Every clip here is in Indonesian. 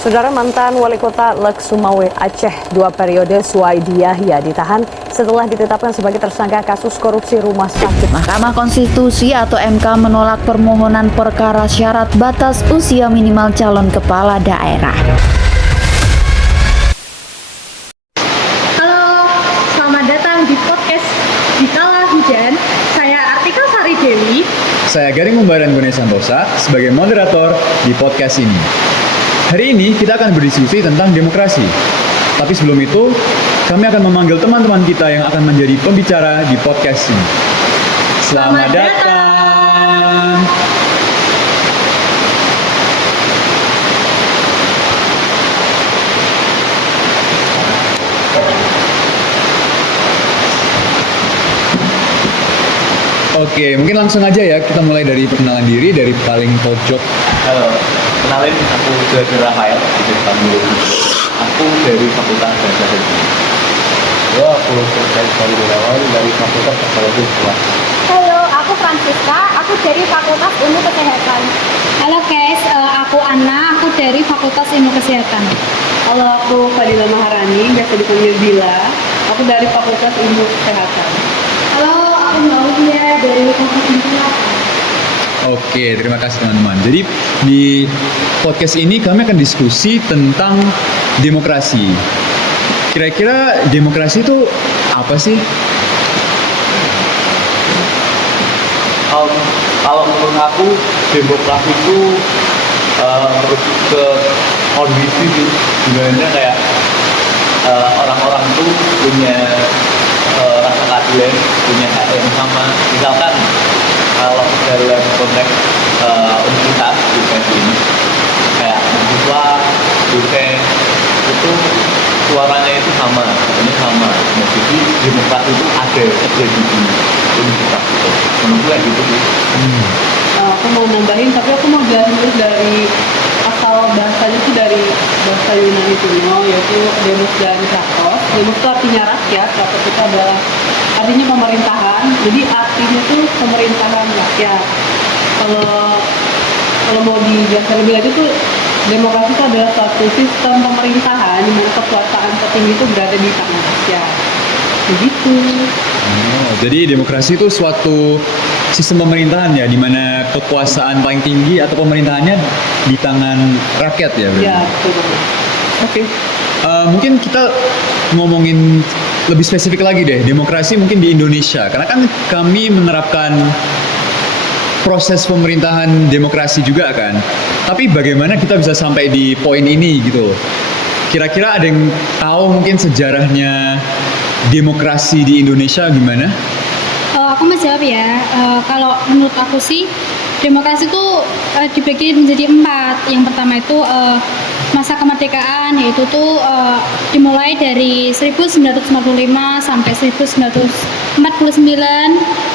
Saudara, mantan Wali Kota Lek Sumawe Aceh 2 periode Suwaidi Yahya ditahan setelah ditetapkan sebagai tersangka kasus korupsi rumah sakit. Mahkamah Konstitusi atau MK menolak permohonan perkara syarat batas usia minimal calon kepala daerah. Halo, selamat datang di podcast Dikala Hujan. Saya Artika Sari Dewi. Saya Garing Membaran Gune Santosa sebagai moderator di podcast ini. Hari ini kita akan berdiskusi tentang demokrasi. Tapi sebelum itu, kami akan memanggil teman-teman kita yang akan menjadi pembicara di podcast ini. Selamat datang! Oke, mungkin langsung aja ya, kita mulai dari perkenalan diri dari paling pojok. Halo, kenalin aku Jody Rafael, dipanggil. Aku dari Fakultas Bahasa Indonesia. Aku Sultan Sari Gunawan dari Fakultas Teknologi Informasi. Halo, aku Francisca, aku dari Fakultas Ilmu Kesehatan. Halo guys, aku Anna, aku dari Fakultas Ilmu Kesehatan. Halo, aku Fadila Maharani, biasa dipanggil Bila. Aku dari Fakultas Ilmu Kesehatan. Halo, aku Maudia dari Fakultas Ilmu Kesehatan. Oke, terima kasih teman-teman. Jadi di podcast ini kami akan diskusi tentang demokrasi. Kira-kira demokrasi itu apa sih? Kalau menurut aku, demokrasi itu merujuk ke kondisi dimana kayak orang-orang tuh punya rasa keadilan, punya hak yang sama. Misalkan kalau dalam konteks universitas ini kayak mahasiswa, dosen itu suaranya itu sama, katanya sama. Nah, jadi demokrasi itu ada terjadi di universitas itu. Menurut gue gitu sih. Aku mau nambahin, tapi aku mau jelasin dulu dari asal bahasanya itu dari bahasa Yunani kuno, yaitu demos dan kratos. Demos itu artinya rakyat, kratos itu adalah artinya pemerintahan. Jadi artinya itu pemerintahan rakyat. Kalau mau dijelaskan lebih lanjut tuh, demokrasi itu adalah suatu sistem pemerintahan di mana kekuasaan tertinggi itu berada di tangan rakyat. Begitu. Jadi demokrasi itu suatu sistem pemerintahan ya, di mana kekuasaan paling tinggi atau pemerintahannya di tangan rakyat ya. Ya, betul. Oke. Mungkin kita ngomongin lebih spesifik lagi deh, demokrasi mungkin di Indonesia. Karena kan kami menerapkan proses pemerintahan demokrasi juga kan. Tapi bagaimana kita bisa sampai di poin ini gitu? Kira-kira ada yang tahu mungkin sejarahnya demokrasi di Indonesia gimana? Aku mau jawab ya. Kalau menurut aku sih, demokrasi itu dibagi menjadi 4. Yang pertama itu masa kemerdekaan, yaitu tuh dimulai dari 1945 sampai 1949,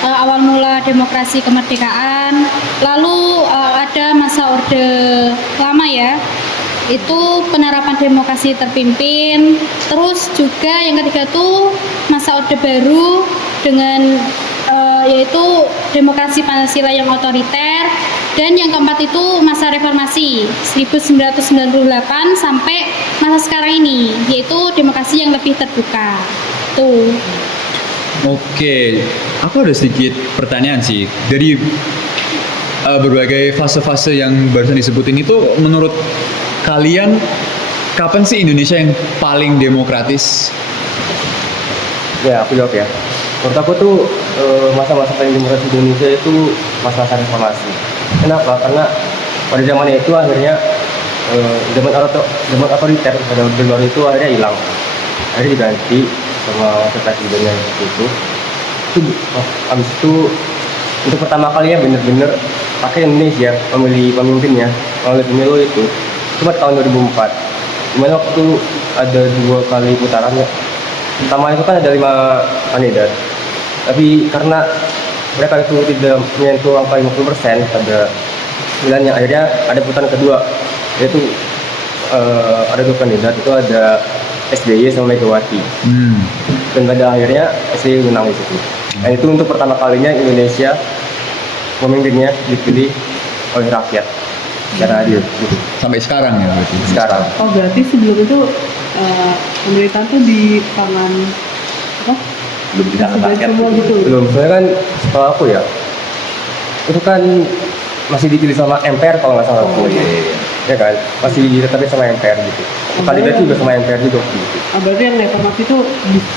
awal mula demokrasi kemerdekaan. Lalu ada masa Orde Lama ya, itu penerapan demokrasi terpimpin. Terus juga yang ketiga tuh masa Orde Baru dengan yaitu demokrasi Pancasila yang otoriter. Dan yang keempat itu masa reformasi 1998 sampai masa sekarang ini, yaitu demokrasi yang lebih terbuka. Tuh. Oke, aku ada sedikit pertanyaan sih. Dari berbagai fase-fase yang barusan disebutin itu, menurut kalian kapan sih Indonesia yang paling demokratis? Ya, aku jawab ya. Menurut aku tuh masa-masa paling demokrasi di Indonesia itu masa-masa reformasi. Kenapa? Karena pada zamannya itu akhirnya zaman otoriter pada Orde Baru itu akhirnya hilang. Akhirnya diganti sama masa presidennya itu. Habis itu untuk pertama kalinya benar-benar pakai Indonesia memilih pemimpinnya melalui pemilu itu cuma tahun 2004. Dimana waktu ada 2 kali putarannya. Pertama itu kan ada 5 kandidat. Tapi karena mereka itu tidak menyentuh angka 50% pada pilihannya, akhirnya ada putaran kedua, yaitu ada 2 kandidat, itu ada SBY sama Megawati. Dan pada akhirnya SBY menang di situ. Dan itu untuk pertama kalinya Indonesia pemimpinnya dipilih oleh rakyat. secara adil gitu. Sampai sekarang ya berarti. Sekarang Oh berarti sebelum itu pemerintahan tuh di tangan apa? Belum di tangan Presiden rakyat. semua gitu. belum, soalnya kan kalau aku ya itu kan masih dipilih sama MPR kalau nggak salah aku. Ya kan, masih ditetapin sama MPR gitu. Kandidat juga sama MPR juga gitu. Berarti yang reformasi itu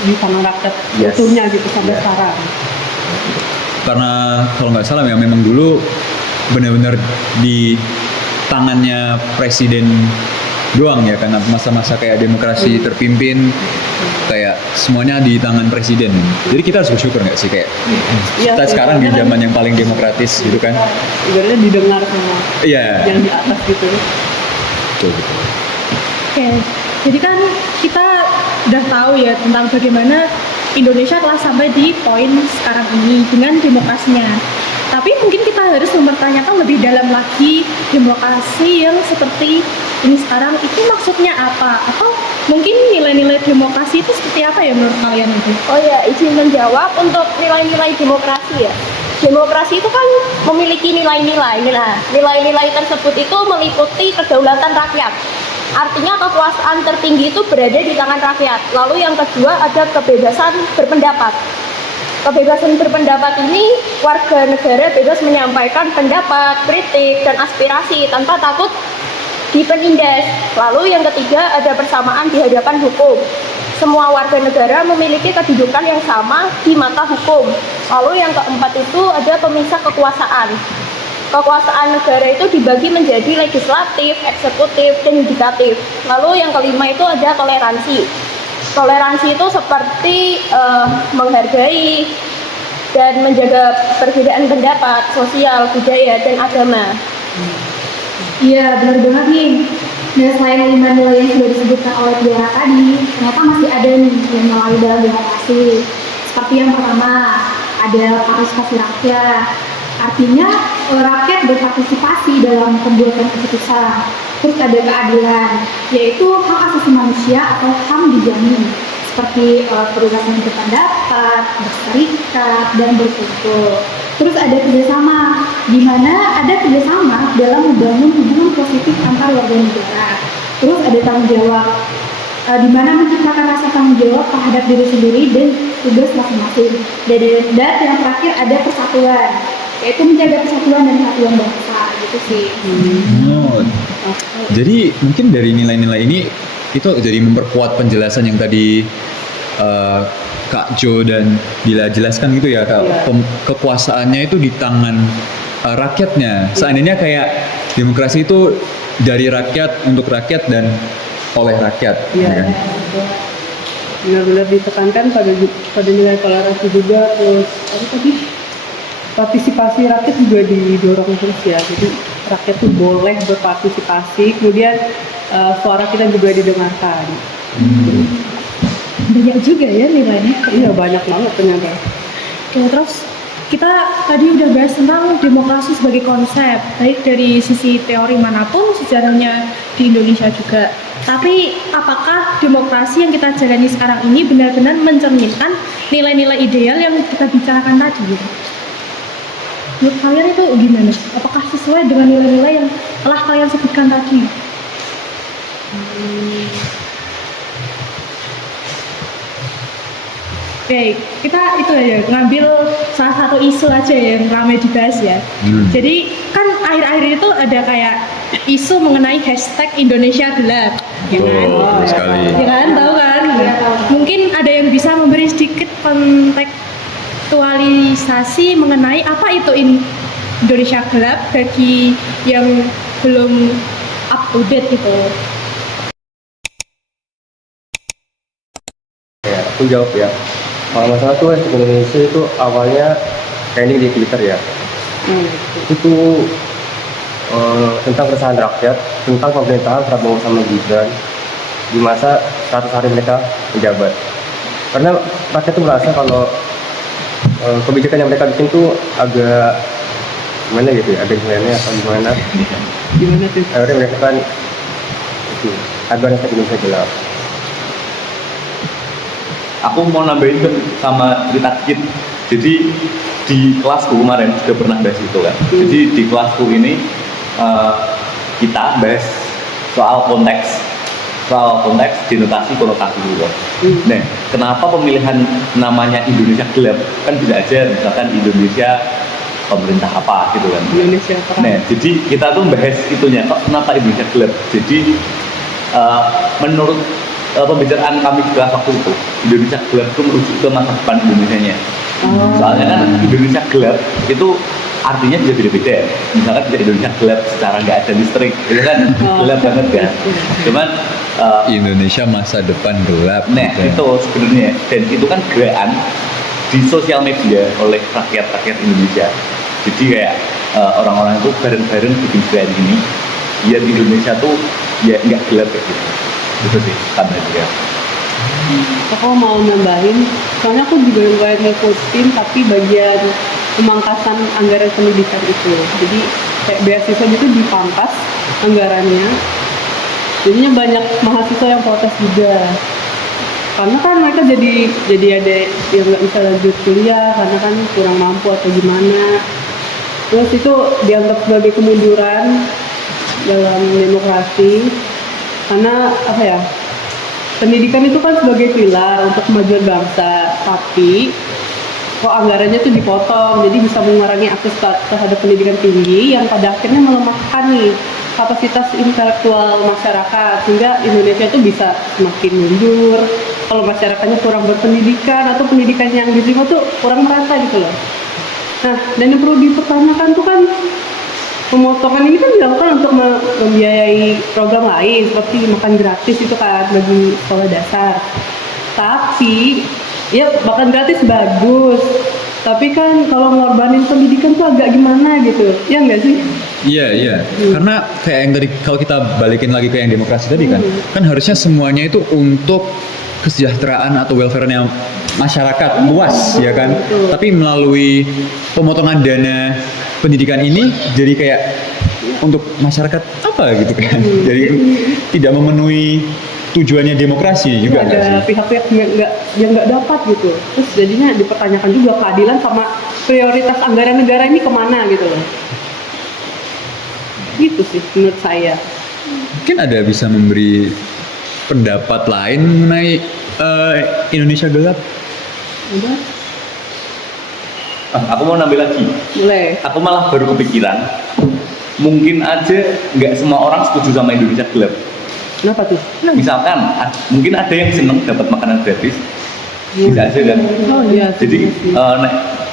di tangan rakyat Yes. utuhnya gitu sampai Iya. sekarang. Karena kalau nggak salah ya memang dulu benar-benar di tangannya presiden doang ya, karena masa-masa kayak demokrasi terpimpin kayak semuanya di tangan presiden. Jadi kita harus bersyukur nggak sih kayak Iya, kita sekarang di kan zaman yang paling demokratis gitu kan? Ibaratnya didengar sama Iya. yang di atas gitu. Betul, betul. Oke, jadi kan kita udah tahu ya tentang bagaimana Indonesia telah sampai di poin sekarang ini dengan demokrasinya. Tapi mungkin kita harus mempertanyakan lebih dalam lagi demokrasi yang seperti ini sekarang itu maksudnya apa? Atau mungkin nilai-nilai demokrasi itu seperti apa ya menurut kalian itu? Oh ya, izin menjawab untuk nilai-nilai demokrasi ya. Demokrasi itu kan memiliki nilai-nilai. Nah, nilai-nilai tersebut itu meliputi kedaulatan rakyat. Artinya kekuasaan tertinggi itu berada di tangan rakyat. Lalu yang kedua ada kebebasan berpendapat. Kebebasan berpendapat ini warga negara bebas menyampaikan pendapat, kritik, dan aspirasi tanpa takut dipenindas. Lalu yang ketiga ada persamaan di hadapan hukum. Semua warga negara memiliki kedudukan yang sama di mata hukum. Lalu yang keempat itu ada pemisah kekuasaan. Kekuasaan negara itu dibagi menjadi legislatif, eksekutif, dan yudikatif. Lalu yang kelima itu ada toleransi. Toleransi itu seperti menghargai dan menjaga perbedaan pendapat, sosial, budaya, dan agama. Iya, benar banget nih. Dan selain 5 nilai yang sudah disebutkan oleh Diana tadi, ternyata masih ada nih yang nilai dalam demokrasi. Seperti yang pertama, ada partisipasi rakyat. Artinya rakyat berpartisipasi dalam pembuatan keputusan. Terus ada keadilan, yaitu hak asasi manusia atau HAM dijamin. Seperti kebebasan berpendapat, berserikat, dan berkumpul. Terus ada kerjasama, di mana ada kerjasama dalam membangun hubungan positif antar warga negara. Terus ada tanggung jawab, di mana menciptakan rasa tanggung jawab terhadap diri sendiri dan tugas masing-masing. Dan yang terakhir ada persatuan, yaitu menjaga persatuan dan kesatuan bangsa, gitu sih. Oh, jadi mungkin dari nilai-nilai ini itu jadi memperkuat penjelasan yang tadi Kak Jo dan Dila jelaskan gitu ya, Kak. Kekuasaannya itu di tangan rakyatnya. Seandainya kayak demokrasi itu dari rakyat, untuk rakyat, dan oleh rakyat. Iya. Ya kan? Benar-benar ditekankan pada nilai toleransi juga, terus apa tadi? Partisipasi rakyat juga didorong terus ya. Jadi rakyat tuh boleh berpartisipasi, kemudian suara kita juga didengarkan. Banyak juga ya nilainya. Iya banyak banget ternyata. Oke, terus kita tadi udah bahas tentang demokrasi sebagai konsep, baik dari sisi teori manapun, sejarahnya di Indonesia juga. Tapi apakah demokrasi yang kita jalani sekarang ini benar-benar mencerminkan nilai-nilai ideal yang kita bicarakan tadi? Menurut kalian itu gimana? Apakah sesuai dengan nilai-nilai yang telah kalian sebutkan tadi? Oke, kita itu aja ngambil salah satu isu aja yang ramai dibahas ya. Jadi kan akhir-akhir itu ada kayak isu mengenai hashtag Indonesia Gelap, ya kan? Betul sekali. Ya kan, tahu kan? Mungkin ada yang bisa memberi sedikit kontekstualisasi mengenai apa itu Indonesia Gelap bagi yang belum up to date gitu. Ya, aku jawab ya. Kalau nggak salah tuh hashtag Indonesia itu awalnya trending di Twitter ya. Itu tentang keresahan rakyat, tentang pemerintahan Prabowo sama Gibran di masa 100 hari mereka menjabat. Karena rakyat tuh merasa kalau kebijakan yang mereka bikin tuh agak gimana gitu ya, ada gimana atau gimana. Gimana tuh? Akhirnya mereka kan itu agar hashtag Indonesia Gelap. Aku mau nambahin sama cerita dikit. Jadi di kelasku kemarin juga pernah bahas itu kan. Jadi di kelasku ini kita bahas soal konteks denotasi konotasi dulu. Nah, kenapa pemilihan namanya Indonesia gelap? Kan bisa aja misalkan Indonesia pemerintah apa gitu kan. Indonesia perang. Nah, jadi kita tuh bahas itunya, kok kenapa Indonesia gelap? Jadi menurut pembicaraan kami juga waktu itu, Indonesia gelap itu merujuk ke masa depan Indonesianya. Soalnya kan Indonesia gelap itu artinya juga beda-beda. Misalkan bisa Indonesia gelap secara nggak ada listrik, itu kan gelap banget kan. Cuman Indonesia masa depan gelap. nah gitu. itu sebenarnya, dan itu kan gerakan di sosial media oleh rakyat Indonesia. Jadi kayak orang-orang itu bareng-bareng bikin gerakan ini biar Indonesia tuh ya nggak gelap kayak gitu. Itu sih tambah juga. Aku mau nambahin, soalnya aku juga nggak ngikutin tapi bagian pemangkasan anggaran pendidikan itu. Jadi kayak beasiswa itu dipangkas anggarannya. Jadinya banyak mahasiswa yang protes juga. Karena kan mereka jadi ada yang nggak bisa lanjut kuliah karena kan kurang mampu atau gimana. Terus itu dianggap sebagai kemunduran dalam demokrasi. Karena apa ya? Pendidikan itu kan sebagai pilar untuk kemajuan bangsa, tapi kok anggarannya tuh dipotong, jadi bisa mengurangi akses terhadap pendidikan tinggi yang pada akhirnya melemahkan nih kapasitas intelektual masyarakat, sehingga Indonesia itu bisa semakin mundur kalau masyarakatnya kurang berpendidikan atau pendidikan yang diterima tuh kurang merata gitu loh. Nah, dan yang perlu dipertanyakan tuh kan pemotongan ini kan dilakukan untuk membiayai program lain seperti makan gratis itu kan bagi sekolah dasar. Tapi ya makan gratis bagus. Tapi kan kalau ngorbanin pendidikan tuh agak gimana gitu. Ya enggak sih? Iya. Karena kayak yang tadi kalau kita balikin lagi ke yang demokrasi tadi kan harusnya semuanya itu untuk kesejahteraan atau welfare-nya masyarakat luas ya kan. Tapi melalui pemotongan dana pendidikan ini jadi kayak untuk masyarakat apa gitu kan. Jadi tidak memenuhi tujuannya demokrasi juga nggak sih? Ada pihak-pihak yang nggak dapat gitu. Terus jadinya dipertanyakan juga keadilan sama prioritas anggaran negara ini kemana gitu loh. Gitu sih menurut saya. Mungkin ada bisa memberi pendapat lain mengenai Indonesia gelap. Udah, Aku mau nambah lagi. mulai. Aku malah baru kepikiran, mungkin aja nggak semua orang setuju sama Indonesia gelap. Kenapa tuh? Misalkan mungkin ada yang seneng dapat makanan gratis, bisa aja kan. Oh iya. Jadi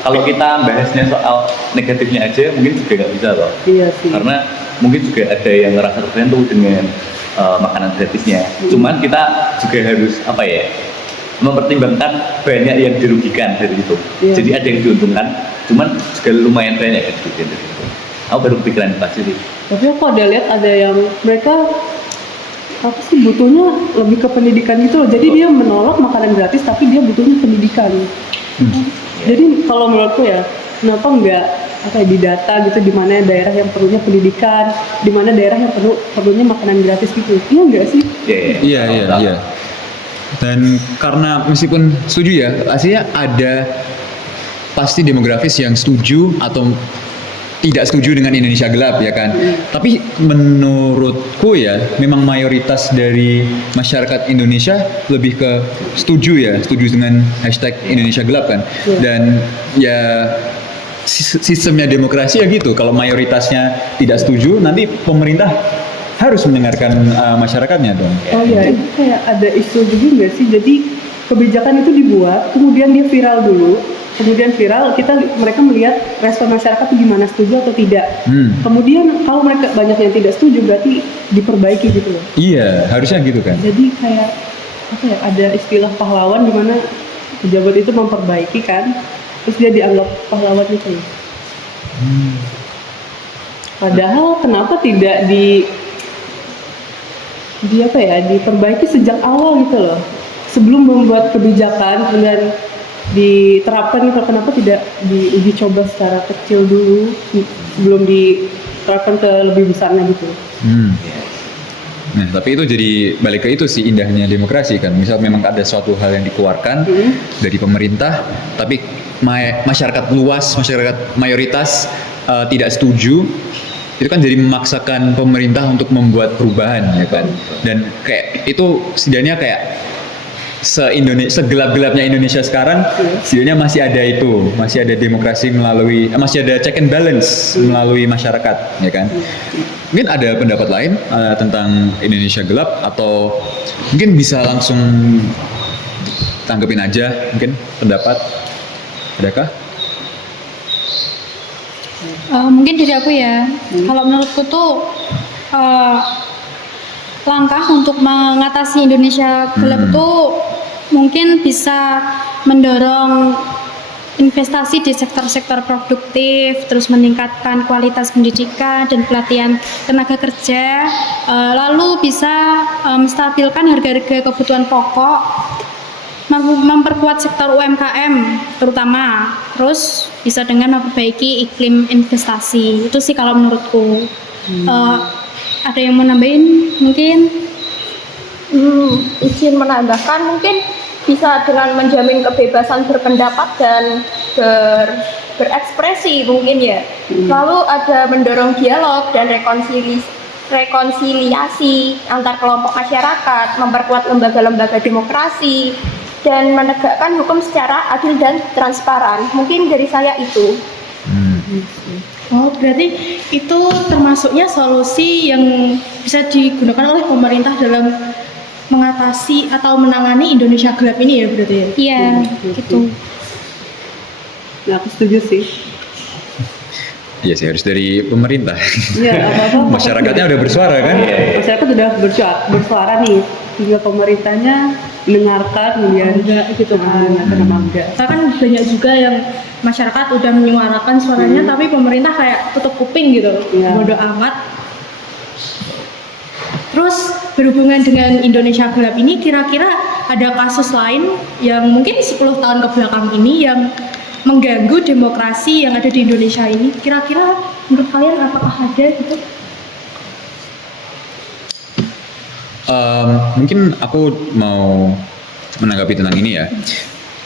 kalau kita bahasnya soal negatifnya aja mungkin juga nggak bisa loh. Iya sih. Karena mungkin juga ada yang ngerasa terbantu dengan makanan gratisnya. Cuman kita juga harus apa ya, mempertimbangkan banyak yang dirugikan dari itu. Iya. Jadi ada yang diuntungkan, cuman juga lumayan banyak yang dirugikan dari itu. Aku baru pikiran pasti sih. Tapi aku ada lihat ada yang mereka apa sih butuhnya lebih ke pendidikan gitu loh. Jadi dia menolak makanan gratis tapi dia butuhnya pendidikan. Jadi kalau menurutku ya, kenapa enggak apa ya, didata gitu di mana daerah yang perlunya pendidikan, di mana daerah yang perlunya makanan gratis gitu. Iya enggak sih? Iya. Dan karena meskipun setuju ya, aslinya ada pasti demografis yang setuju atau tidak setuju dengan Indonesia gelap ya kan. Tapi menurutku ya, memang mayoritas dari masyarakat Indonesia lebih ke setuju dengan hashtag Indonesia gelap kan. Dan ya sistemnya demokrasi ya gitu. Kalau mayoritasnya tidak setuju, nanti pemerintah harus mendengarkan masyarakatnya dong. Oh iya, itu kayak ada isu juga nggak sih? Jadi kebijakan itu dibuat, kemudian dia viral dulu, mereka melihat respon masyarakat itu gimana, setuju atau tidak. Kemudian kalau mereka banyak yang tidak setuju, berarti diperbaiki gitu loh. Iya, harusnya gitu kan. Jadi kayak apa ya? Ada istilah pahlawan di mana pejabat itu memperbaiki kan, terus dia dianggap pahlawan itu. Padahal kenapa tidak diperbaiki sejak awal gitu loh, sebelum membuat kebijakan dan diterapkan gitu. Kenapa tidak diuji coba secara kecil dulu sebelum diterapkan ke lebih besarnya gitu. Nah, tapi itu jadi balik ke itu sih indahnya demokrasi kan. Misal memang ada suatu hal yang dikeluarkan dari pemerintah, tapi masyarakat luas, masyarakat mayoritas tidak setuju, itu kan jadi memaksakan pemerintah untuk membuat perubahan ya kan, dan kayak itu setidaknya kayak segelap-gelapnya Indonesia sekarang, setidaknya masih ada demokrasi melalui, masih ada check and balance melalui masyarakat ya kan. Mungkin ada pendapat lain tentang Indonesia gelap, atau mungkin bisa langsung tanggepin aja mungkin pendapat, adakah? Mungkin dari aku ya, kalau menurutku tuh langkah untuk mengatasi Indonesia gelap itu mungkin bisa mendorong investasi di sektor-sektor produktif, terus meningkatkan kualitas pendidikan dan pelatihan tenaga kerja, lalu bisa menstabilkan harga-harga kebutuhan pokok, memperkuat sektor UMKM terutama, terus bisa dengan memperbaiki iklim investasi. Itu sih kalau menurutku. Ada yang mau nambahin mungkin? Izin menambahkan, mungkin bisa dengan menjamin kebebasan berpendapat dan berekspresi mungkin ya. Lalu ada mendorong dialog dan rekonsiliasi antar kelompok masyarakat, memperkuat lembaga-lembaga demokrasi, dan menegakkan hukum secara adil dan transparan. Mungkin dari saya itu. Oh, berarti itu termasuknya solusi yang bisa digunakan oleh pemerintah dalam mengatasi atau menangani Indonesia gelap ini ya berarti ya? Iya, gitu. Nah, aku setuju sih. Iya sih, harus dari pemerintah. Iya, apa-apa. Masyarakatnya udah bersuara kan? Masyarakat udah bersuara nih, tinggal pemerintahnya mendengarkan, kemudian gitu kan, kenapa enggak? Karena kan banyak juga yang masyarakat udah menyuarakan suaranya, tapi pemerintah kayak tutup kuping gitu, bodo amat. Terus berhubungan dengan Indonesia gelap ini, kira-kira ada kasus lain yang mungkin 10 tahun ke belakang ini yang mengganggu demokrasi yang ada di Indonesia ini? Kira-kira menurut kalian apakah ada gitu? Mungkin aku mau menanggapi tentang ini ya.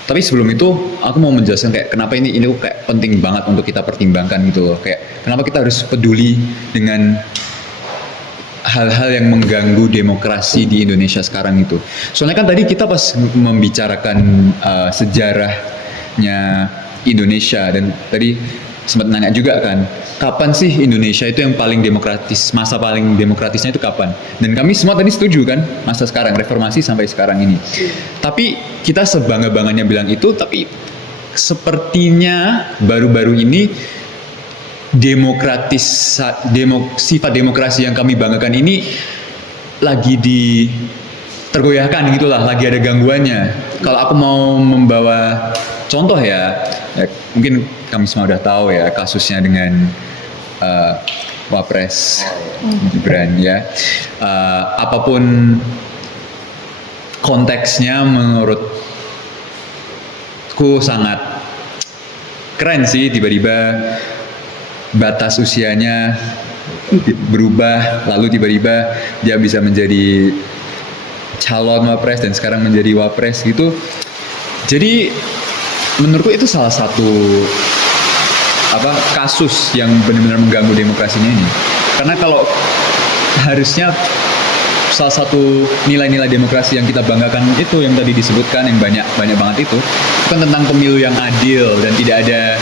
Tapi sebelum itu aku mau menjelaskan kayak kenapa ini kayak penting banget untuk kita pertimbangkan gitu loh. Kayak kenapa kita harus peduli dengan hal-hal yang mengganggu demokrasi di Indonesia sekarang itu. Soalnya kan tadi kita pas membicarakan sejarahnya Indonesia, dan tadi sempat nanya juga kan, kapan sih Indonesia itu yang paling demokratis, masa paling demokratisnya itu kapan? Dan kami semua tadi setuju kan, masa sekarang, reformasi sampai sekarang ini. Tapi kita sebangga-bangganya bilang itu, tapi sepertinya baru-baru ini sifat demokrasi yang kami banggakan ini lagi tergoyahkan gitulah, lagi ada gangguannya. Kalau aku mau membawa contoh ya, mungkin kami semua udah tahu ya kasusnya dengan Wapres Gibran ya. Apapun konteksnya, menurutku sangat keren sih, tiba-tiba batas usianya berubah, lalu tiba-tiba dia bisa menjadi calon Wapres dan sekarang menjadi Wapres gitu. Jadi menurutku itu salah satu kasus yang benar-benar mengganggu demokrasinya ini. Karena kalau harusnya salah satu nilai-nilai demokrasi yang kita banggakan itu yang tadi disebutkan, yang banyak banget itu kan tentang pemilu yang adil dan tidak ada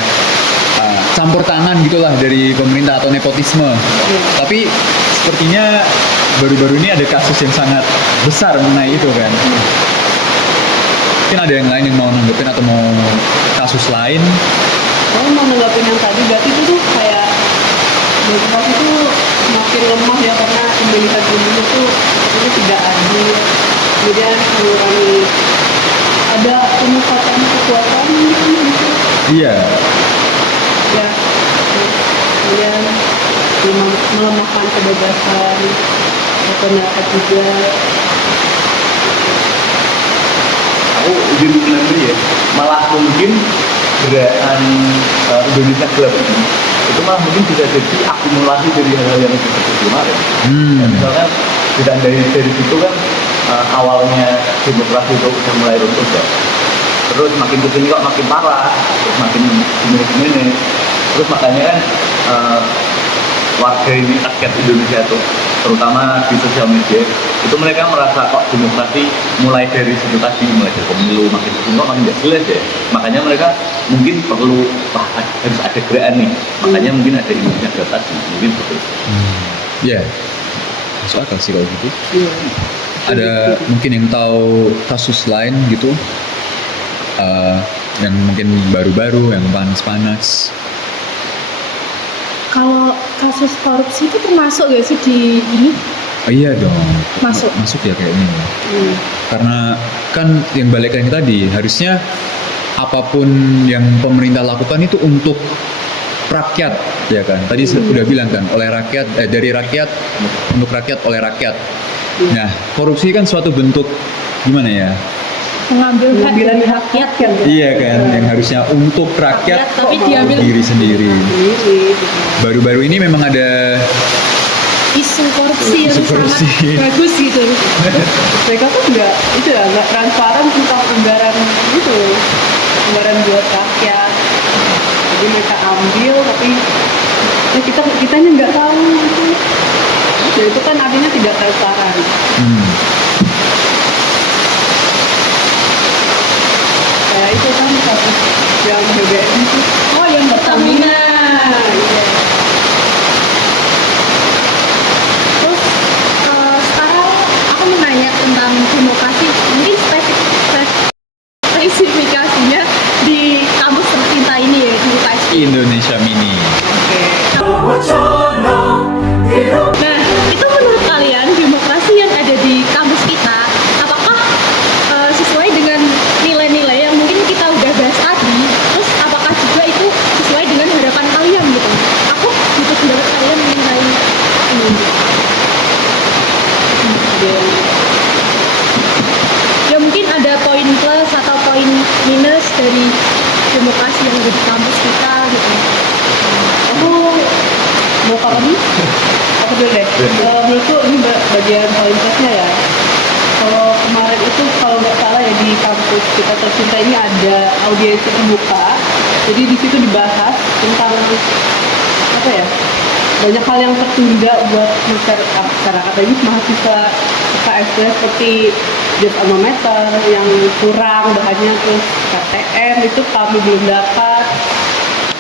campur tangan gitulah dari pemerintah atau nepotisme. Tapi sepertinya baru-baru ini ada kasus yang sangat besar mengenai itu kan. Mungkin ada yang lain yang mau nanggepin atau mau kasus lain? Kalau mau nanggepin yang tadi, berarti itu tuh kayak demokrasi itu makin lemah ya, karena pemilihan umum itu sepertinya tidak adil. Kemudian mengurangi, ada pemusatan kekuatan gitu. Iya. Ya, kemudian melemahkan kebebasan masyarakat juga. Aku izin nanti ya, malah mungkin gerakan Indonesia gelap ini itu malah mungkin bisa jadi akumulasi dari hal-hal yang disebut kemarin. Ya, misalnya tidak dari situ kan awalnya demokrasi itu sudah mulai runtuh ya. Terus makin kesini kok makin parah, terus makin gini. Terus makanya kan warga ini, rakyat Indonesia itu, terutama di sosial media, itu mereka merasa kok demokrasi mulai dari situ tadi, mulai dari pemilu makin kesini kok makin gak jelas ya. Makanya mereka mungkin perlu, harus ada gerakan nih. Makanya mungkin ada inisiatif tadi, mungkin betul. Ya, masuk akal sih kalau gitu. Ada mungkin yang tahu kasus lain gitu, yang mungkin baru-baru, yang panas-panas. Kalau kasus korupsi itu termasuk gak sih di ini? Oh iya dong. Masuk. Masuk ya kayaknya. Karena kan yang balik lagi tadi, harusnya apapun yang pemerintah lakukan itu untuk rakyat, ya kan? Tadi sudah bilang kan, oleh rakyat, dari rakyat, untuk rakyat, oleh rakyat. Nah, korupsi kan suatu bentuk gimana ya? Mengambil hak dari rakyat kan. Iya kan, yang harusnya untuk rakyat, tapi diambil diri sendiri. Baru-baru ini memang ada isu korupsi yang Isu korupsi. sangat bagus gitu. Mereka tuh nggak transparan tentang anggaran gitu, anggaran buat rakyat. Jadi mereka ambil tapi ya kitanya nggak tahu gitu. Ya, itu kan artinya tidak transparan. Kayak itu kan kasus yang BBM itu. Oh, yang Pertamina. Iya. Terus sekarang aku mau nanya tentang demokrasi, mungkin spesifikasinya di kampus tercinta ini ya, di UKS. Indonesia Mini. Nah, itu menurut kalian demokrasi yang ada di kampus kita, apakah sesuai dengan nilai-nilai yang mungkin kita udah bahas tadi? Terus apakah juga itu sesuai dengan harapan kalian gitu? Aku butuh pendapat kalian mengenai ini. Ya mungkin ada poin plus atau poin minus dari demokrasi yang ada di kampus kita gitu. Aku mau apa nih? Aku dulu deh. Menurutku ini bagian paling plusnya ya. Kalau kemarin itu kalau nggak salah ya di kampus kita tercinta ini ada audiensi terbuka. Jadi di situ dibahas tentang apa ya? Banyak hal yang tertunda buat masyarakat ini mahasiswa KSW seperti jas alma mater yang kurang bahannya, terus KTM itu kami belum dapat.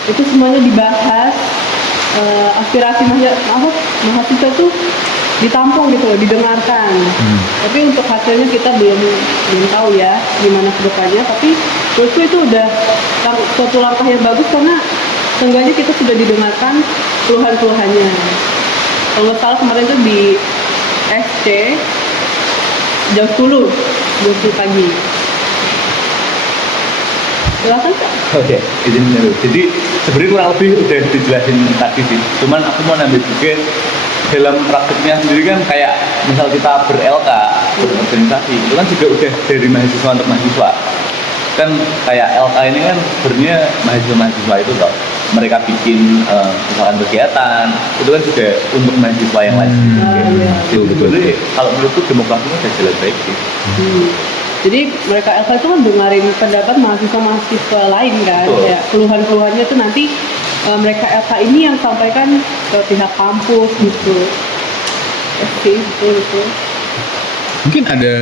Itu semuanya dibahas, aspirasi mahasiswa tuh ditampung gitu loh, didengarkan. Tapi untuk hasilnya kita belum tahu ya gimana kedepannya. Tapi menurutku itu udah suatu langkah yang bagus karena seenggaknya kita sudah didengarkan keluhan-keluhannya. Kalau nggak salah kemarin tuh di SC jam 10 pagi. Silakan Kak. Oke, izin dulu. Jadi sebenarnya kurang lebih udah dijelasin tadi sih. Cuman aku mau nambah juga dalam praktiknya sendiri kan kayak misal kita ber-LK, berorganisasi, itu kan juga udah dari mahasiswa untuk mahasiswa. Kan kayak LK ini kan sebenarnya mahasiswa-mahasiswa itu loh. Mereka bikin misalkan kegiatan, itu kan juga untuk mahasiswa yang lain. Jadi kalau menurutku demokrasi itu udah jalan baik sih. Jadi mereka LK itu kan dengerin pendapat mahasiswa-mahasiswa lain kan, ya keluhan-keluhannya tuh nanti mereka LK ini yang sampaikan ke pihak kampus gitu. Betul. Mungkin ada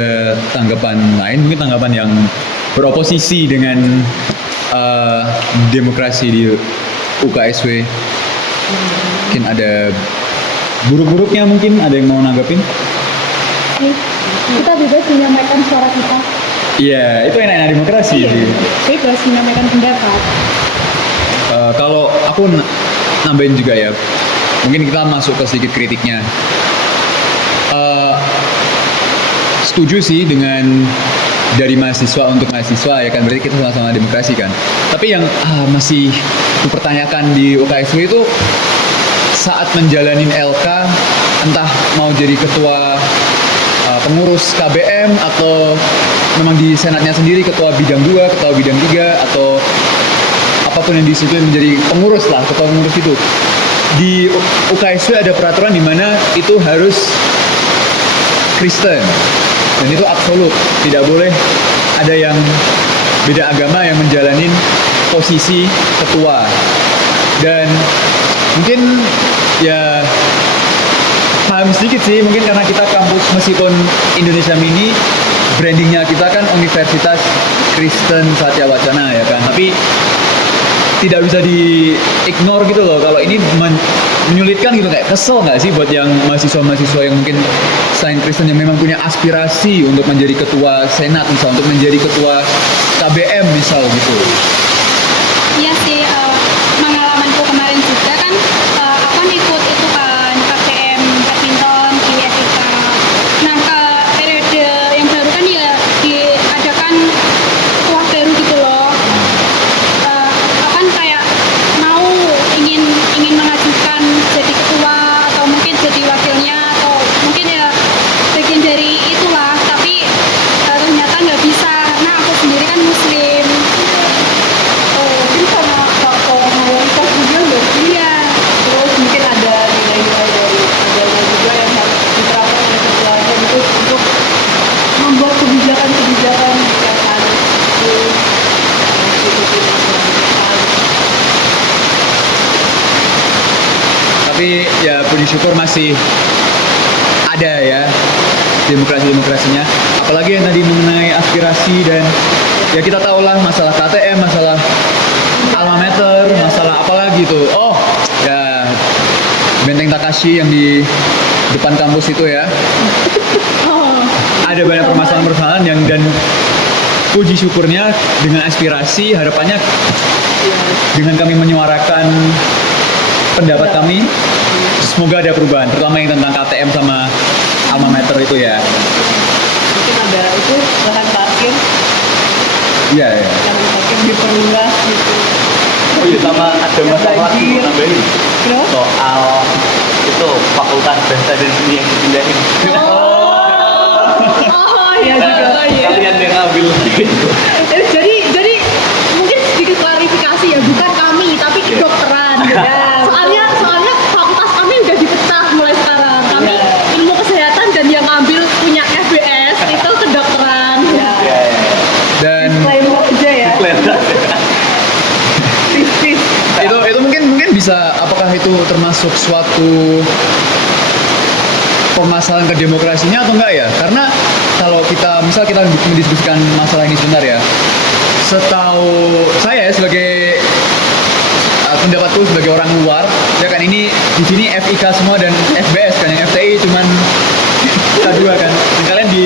tanggapan lain, mungkin tanggapan yang beroposisi dengan demokrasi di UKSW. Mungkin ada buruk-buruknya, mungkin ada yang mau nanggapin? Kita bebas menyampaikan suara kita. Iya, itu enaknya demokrasi sih. Bebas menyampaikan pendapat. Kalau aku nambahin juga ya, mungkin kita masuk ke sedikit kritiknya. Setuju sih dengan dari mahasiswa untuk mahasiswa ya kan, berarti kita sama-sama demokrasi kan. Tapi yang masih dipertanyakan di UKSW itu saat menjalanin LK, entah mau jadi ketua pengurus KBM atau memang di senatnya sendiri ketua bidang 2, ketua bidang 3 atau apapun yang di situ menjadi pengurus lah, ketua pengurus itu. Di UKSW ada peraturan di mana itu harus Kristen dan itu absolut, tidak boleh ada yang beda agama yang menjalanin posisi ketua. Dan mungkin ya tambahan sedikit sih, mungkin karena kita kampus meskipun Indonesia Mini, brandingnya kita kan Universitas Kristen Satya Wacana ya kan, tapi tidak bisa di-ignore gitu loh. Kalau ini menyulitkan gitu, kayak kesel nggak sih buat yang mahasiswa-mahasiswa yang mungkin selain Kristen yang memang punya aspirasi untuk menjadi ketua Senat misal, untuk menjadi ketua KBM misal gitu. Iya sih, pengalamanku kemarin juga kan, aku kan ikut itu kan KKM badminton di FIK. Nah, ke periode yang baru kan ya diadakan ketua baru gitu loh. Aku kan kayak mau ingin mengajukan jadi ketua atau mungkin jadi wakilnya atau mungkin ya bagian dari itulah, tapi ternyata nggak bisa karena aku sendiri kan Muslim. Mungkin sama faktor mayoritas juga nggak sih? Iya. Terus mungkin ada nilai-nilai dari agama juga yang harus diterapkan oleh ketuanya gitu untuk membuat kebijakan-kebijakan yang harus diikuti masyarakat. Tapi ya puji syukur masih ada ya demokrasinya. Apalagi yang tadi mengenai aspirasi dan ya kita tahulah masalah KTM, masalah alma mater, masalah apalagi tuh. Oh ya Benteng Takashi yang di depan kampus itu ya. Ada banyak permasalahan-permasalahan yang dan puji syukurnya dengan aspirasi harapannya dengan kami menyuarakan pendapat kami, semoga ada perubahan, terutama yang tentang KTM sama alma mater itu ya. Mungkin ada itu lahan parkir Iya ya. yang parkir diperluas gitu. Oh iya, sama ada masalah lagi mau nambahin Kenapa? soal itu fakultas bahasa dan seni yang dipindahin. Oh iya juga ya. Kalian yang ngambil gitu. Jadi mungkin sedikit klarifikasi ya, bukan kami tapi kedokteran. Soalnya fakultas kami udah dipecah mulai sekarang. Kami ilmu kesehatan dan yang ngambil punya FBS itu kedokteran. Dan Disclaimer aja ya. itu mungkin bisa, apakah itu termasuk suatu permasalahan ke demokrasinya atau enggak ya? Karena kalau kita mendiskusikan masalah ini sebentar ya, setahu saya sebagai pendapatku sebagai orang luar ya kan, ini di sini FIK semua dan FBS kan, yang FTI cuman K2 kan, dan kalian di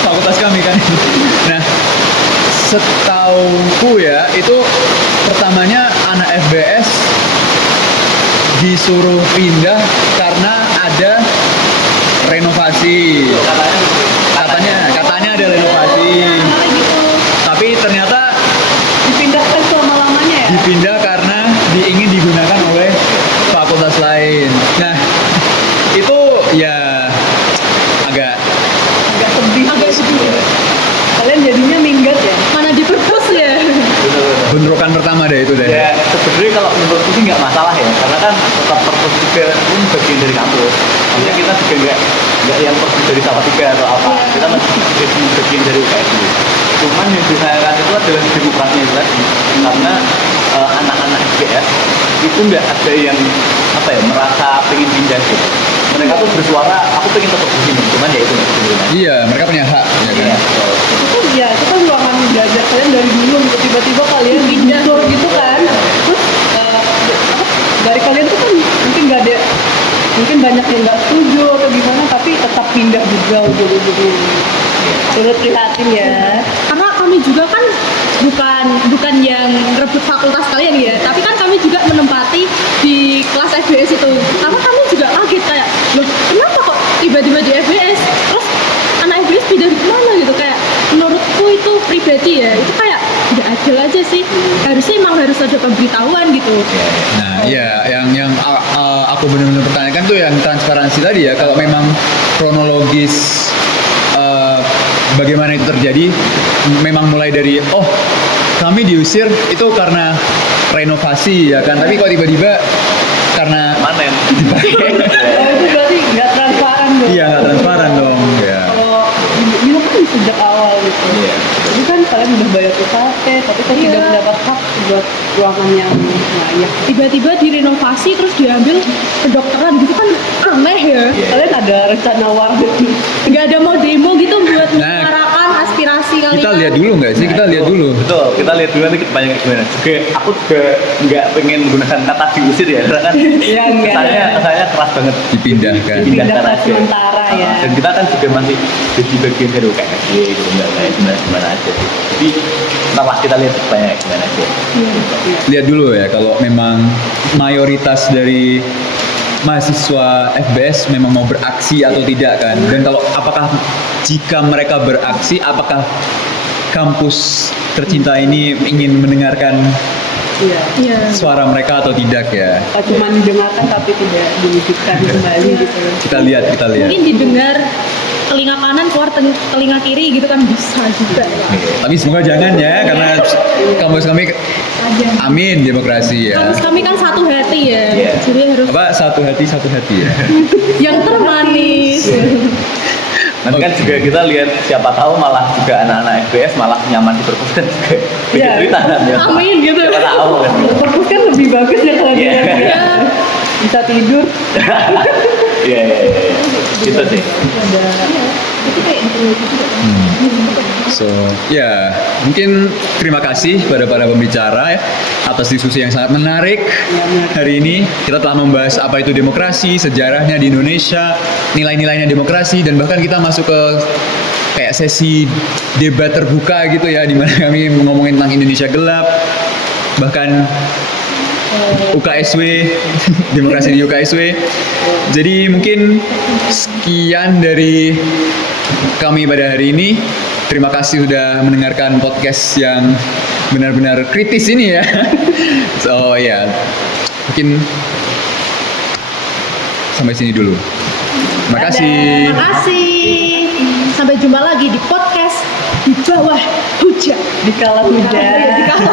fakultas kami kan. Nah setauku ya, itu pertamanya anak FBS disuruh pindah karena ada renovasi. Katanya ada renovasi. Tapi ternyata Dipindahkan selama-lamanya ya. dipindah karena ingin digunakan oleh fakultas lain. Nah, itu ya agak sedih. Kalian jadinya minggat ya. Mana di perpus ya? bentrokan pertama deh itu deh. Ya sebenarnya kalau menurutku sih nggak masalah ya, karena kan tetap perpus juga pun bagian dari kampus. Maksudnya kita juga nggak yang perpus dari Salatiga atau apa, kita masih jadi bagian dari UKSI. Cuman yang disayangkan itu adalah demokrasinya itu tadi, karena anak-anak IPS itu nggak ada yang merasa pengen pindah gitu. Mereka tuh bersuara, aku pengen tetap di sini, cuman ya itu sebenarnya. Iya, mereka punya hak ya kan. Itu kan ruangan belajar kalian dari dulu gitu, tiba-tiba kalian pindah gitu kan. Terus dari kalian tuh kan mungkin banyak yang nggak setuju atau gimana, tapi tetap pindah juga ujung-ujungnya. Turut prihatin ya. Karena kami juga kan bukan yang rebut fakultas kalian ya, tapi kan kami juga menempati di kelas FBS itu. Karena kami juga kaget kayak, loh kenapa kok tiba-tiba di FBS? Terus anak FBS pindah di mana gitu, kayak menurutku itu pribadi ya, itu kayak nggak adil aja sih. Harusnya emang harus ada pemberitahuan gitu. Nah, iya, yang aku benar-benar pertanyakan tuh yang transparansi tadi ya. Kalau memang kronologis bagaimana itu terjadi, memang mulai dari kami diusir itu karena renovasi ya kan, tapi kok tiba-tiba karena Manen. Itu berarti nggak transparan dong. iya nggak transparan dong ya. Kalau ini kan sejak awal gitu. Iya. Jadi kan kalian udah bayar UKT, tapi kan tidak mendapat hak buat ruangan yang layak. Tiba-tiba direnovasi terus diambil kedokteran gitu kan aneh ya. Kalian ada rencana war. Nggak ada mau demo gitu buat Nah, menyuarakan aspirasi kalian. Kita lihat dulu nggak sih? Kita lihat dulu. Betul, kita lihat dulu nanti kedepannya gimana. Oke, aku juga nggak pengen menggunakan kata diusir ya, karena kan Iya, enggak. kesannya keras banget. Dipindahkan. Dipindahkan aja. sementara ya. Dan kita kan juga masih jadi bagian dari UKSW gitu, nggak kayak gimana aja. Jadi ntar kita lihat kedepannya gimana aja. Lihat dulu ya kalau memang mayoritas dari mahasiswa FBS memang mau beraksi atau tidak kan, dan kalau apakah jika mereka beraksi, apakah kampus tercinta ini ingin mendengarkan Iya. suara mereka atau tidak ya. Cuma didengarkan tapi tidak diwujudkan kembali gitu. Kita lihat. Mungkin didengar telinga kanan keluar telinga kiri gitu kan bisa juga. Tapi semoga jangan ya, karena kampus kami amin demokrasi ya. Kampus kami kan satu hati ya, Iya. jadi harus Apa satu hati ya. yang termanis. Nanti kan juga kita lihat siapa tahu malah juga anak-anak FBS malah nyaman di perpus kan juga bikin Iya. cerita kan ya. Amin gitu. Siapa tahu kan. Perpus kan lebih bagus ya kalau Iya. dilihat. Bisa tidur. Iya. Gitu sih. So, ya, mungkin terima kasih pada para pembicara ya, atas diskusi yang sangat menarik hari ini. Kita telah membahas apa itu demokrasi, sejarahnya di Indonesia, nilai-nilainya demokrasi, dan bahkan kita masuk ke kayak sesi debat terbuka gitu ya, di mana kami ngomongin tentang Indonesia gelap, bahkan UKSW, demokrasi di UKSW. Jadi mungkin sekian dari kami pada hari ini. Terima kasih sudah mendengarkan podcast yang benar-benar kritis ini ya. So ya, mungkin sampai sini dulu. Terima kasih. Terima kasih. Sampai jumpa lagi di podcast di bawah hujan. Di kala hujan. Di kala